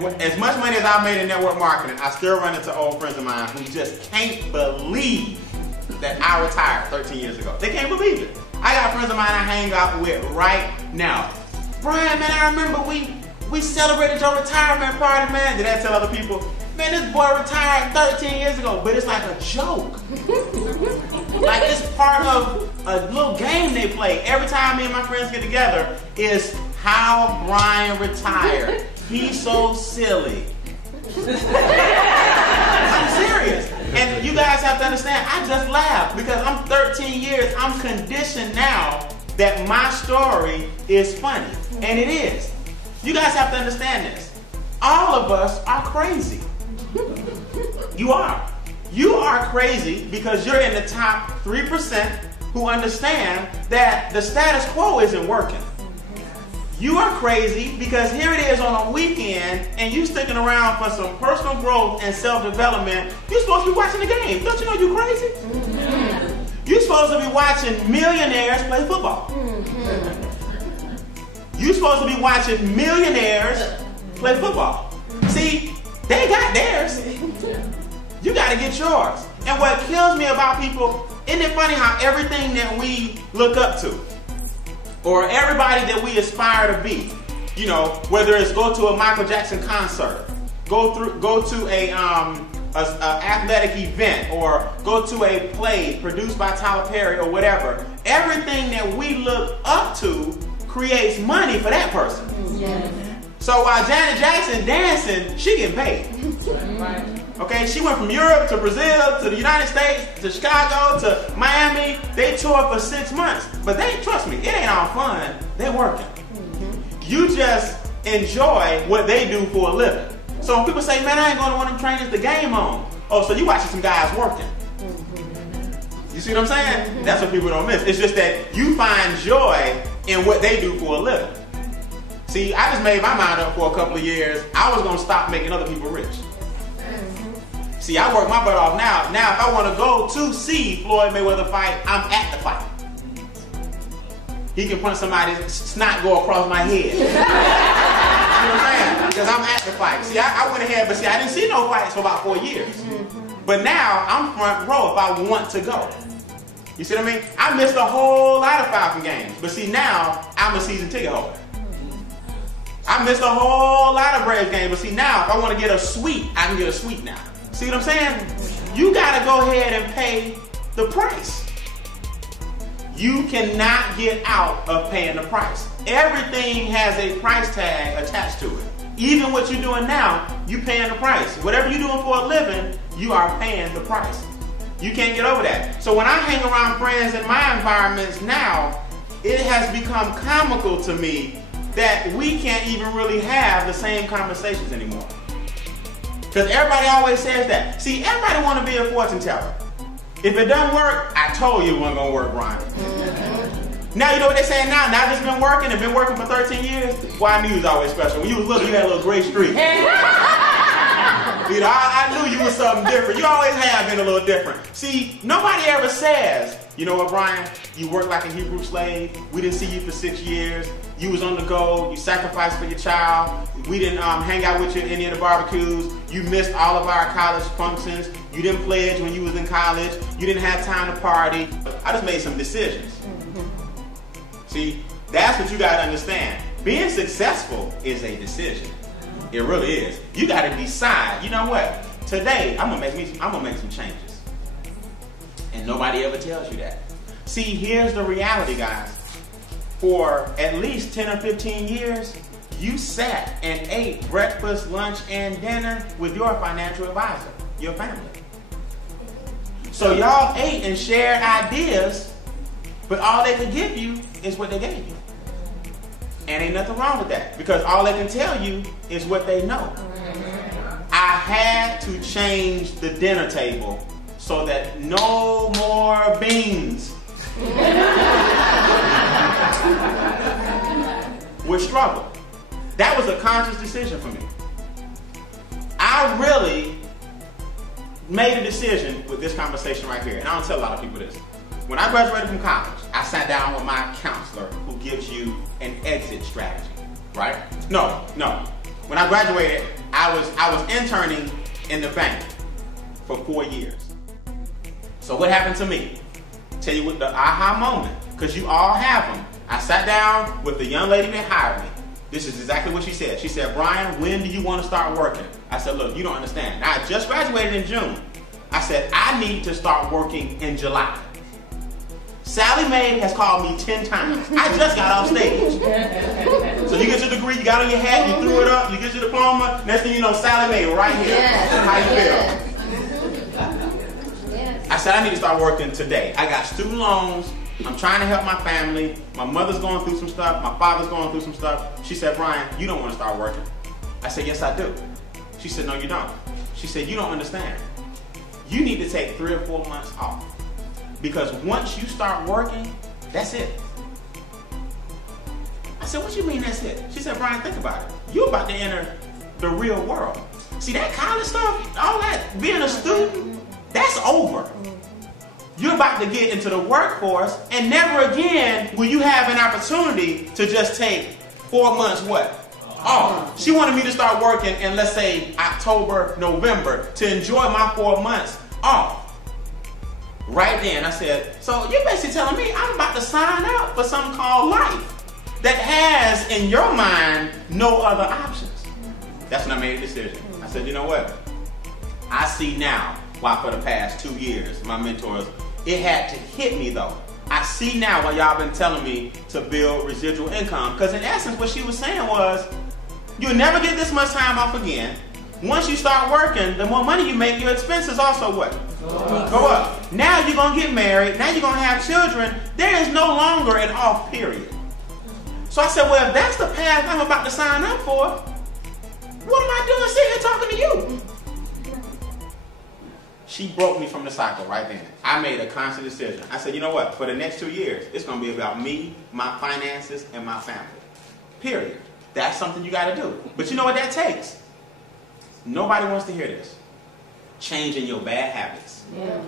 As much money as I made in network marketing, I still run into old friends of mine who just can't believe that I retired 13 years ago. They can't believe it. I got friends of mine I hang out with right now. Brian, man, I remember we celebrated your retirement party, man. Did I tell other people? Man, this boy retired 13 years ago, but it's like a joke. Like it's part of a little game they play. Every time me and my friends get together is how Brian retired. He's so silly. I'm serious. And you guys have to understand, I just laugh because I'm 13 years, I'm conditioned now that my story is funny. And it is. You guys have to understand this. All of us are crazy. You are. You are crazy because you're in the top 3% who understand that the status quo isn't working. You are crazy because here it is on a weekend and you sticking around for some personal growth and self-development. You're supposed to be watching the game. Don't you know you're crazy? Mm-hmm. You're supposed to be watching millionaires play football. Mm-hmm. You're supposed to be watching millionaires play football. See, they got theirs. You got to get yours. And what kills me about people, isn't it funny how everything that we look up to, or everybody that we aspire to be, you know, whether it's go to a Michael Jackson concert, go to a athletic event, or go to a play produced by Tyler Perry or whatever, everything that we look up to creates money for that person. Yes. So while Janet Jackson dancing, she getting paid. Right. Okay, she went from Europe to Brazil to the United States to Chicago to Miami. They toured for 6 months, but trust me, it ain't all fun. They're working. Mm-hmm. You just enjoy what they do for a living. So when people say, "Man, I ain't going to one of them trainings, the game on." Oh, so you watching some guys working. Mm-hmm. You see what I'm saying? Mm-hmm. That's what people don't miss. It's just that you find joy in what they do for a living. See, I just made my mind up for a couple of years. I was going to stop making other people rich. See, I work my butt off now. Now, if I want to go to see Floyd Mayweather fight, I'm at the fight. He can punch somebody's snot go across my head. You know what I'm saying? Because I'm at the fight. See, I went ahead, but see, I didn't see no fights for about 4 years. But now, I'm front row if I want to go. You see what I mean? I missed a whole lot of Falcon games. But see, now, I'm a season ticket holder. I missed a whole lot of Braves games. But see, now, if I want to get a suite, I can get a suite now. See what I'm saying? You gotta go ahead and pay the price. You cannot get out of paying the price. Everything has a price tag attached to it. Even what you're doing now, you paying the price. Whatever you're doing for a living, you are paying the price. You can't get over that. So when I hang around friends in my environments now, it has become comical to me that we can't even really have the same conversations anymore. Because everybody always says that. See, everybody want to be a fortune teller. If it doesn't work, I told you it wasn't going to work, Brian. Mm-hmm. Now you know what they're saying now? Now it's been working. It's been working for 13 years. Well, I knew you was always special. When you was little, you had a little gray streak. You know, I knew you was something different. You always have been a little different. See, nobody ever says, you know what, Brian? You worked like a Hebrew slave. We didn't see you for 6 years. You was on the go. You sacrificed for your child. We didn't hang out with you at any of the barbecues. You missed all of our college functions. You didn't pledge when you was in college. You didn't have time to party. I just made some decisions. Mm-hmm. See, that's what you got to understand. Being successful is a decision. It really is. You got to decide, you know what? Today, I'm gonna make some changes. And nobody ever tells you that. See, here's the reality, guys. For at least 10 or 15 years, you sat and ate breakfast, lunch, and dinner with your financial advisor, your family. So y'all ate and shared ideas, but all they could give you is what they gave you. And ain't nothing wrong with that, because all they can tell you is what they know. I had to change the dinner table so that no more beans would struggle. That was a conscious decision for me. I really made a decision with this conversation right here, and I don't tell a lot of people this. When I graduated from college, I sat down with my counselor who gives you an exit strategy, right? No. when I graduated, I was interning in the bank for 4 years. So what happened to me? Tell you what the aha moment, because you all have them. I sat down with the young lady that hired me. This is exactly what she said. She said, Brian, when do you want to start working? I said, look, you don't understand. I just graduated in June. I said, I need to start working in July. Sally Mae has called me 10 times. I just got off stage. So you get your degree, you got on your hat, you threw it up, you get your diploma, next thing you know, Sally Mae right here. Yes. How you Yes. feel? I said, I need to start working today. I got student loans. I'm trying to help my family. My mother's going through some stuff. My father's going through some stuff. She said, Brian, you don't want to start working. I said, yes, I do. She said, no, you don't. She said, you don't understand. You need to take 3 or 4 months off. Because once you start working, that's it. I said, what you mean that's it? She said, Brian, think about it. You're about to enter the real world. See, that college stuff, all that, being a student, that's over. You're about to get into the workforce, and never again will you have an opportunity to just take 4 months what? Off. She wanted me to start working in, let's say, October, November, to enjoy my 4 months off. Right then, I said, so you're basically telling me I'm about to sign up for something called life that has, in your mind, no other options. That's when I made a decision. I said, you know what? I see now why for the past 2 years, my mentors, it had to hit me though. I see now why y'all been telling me to build residual income. Because in essence, what she was saying was, you'll never get this much time off again. Once you start working, the more money you make, your expenses also what? Go up. Now you're going to get married. Now you're going to have children. There is no longer an off period. So I said, well, if that's the path I'm about to sign up for, what am I doing sitting here talking to you? She broke me from the cycle right then. I made a conscious decision. I said, you know what? For the next 2 years, it's going to be about me, my finances, and my family. Period. That's something you got to do. But you know what that takes? Nobody wants to hear this. Changing your bad habits. Yeah.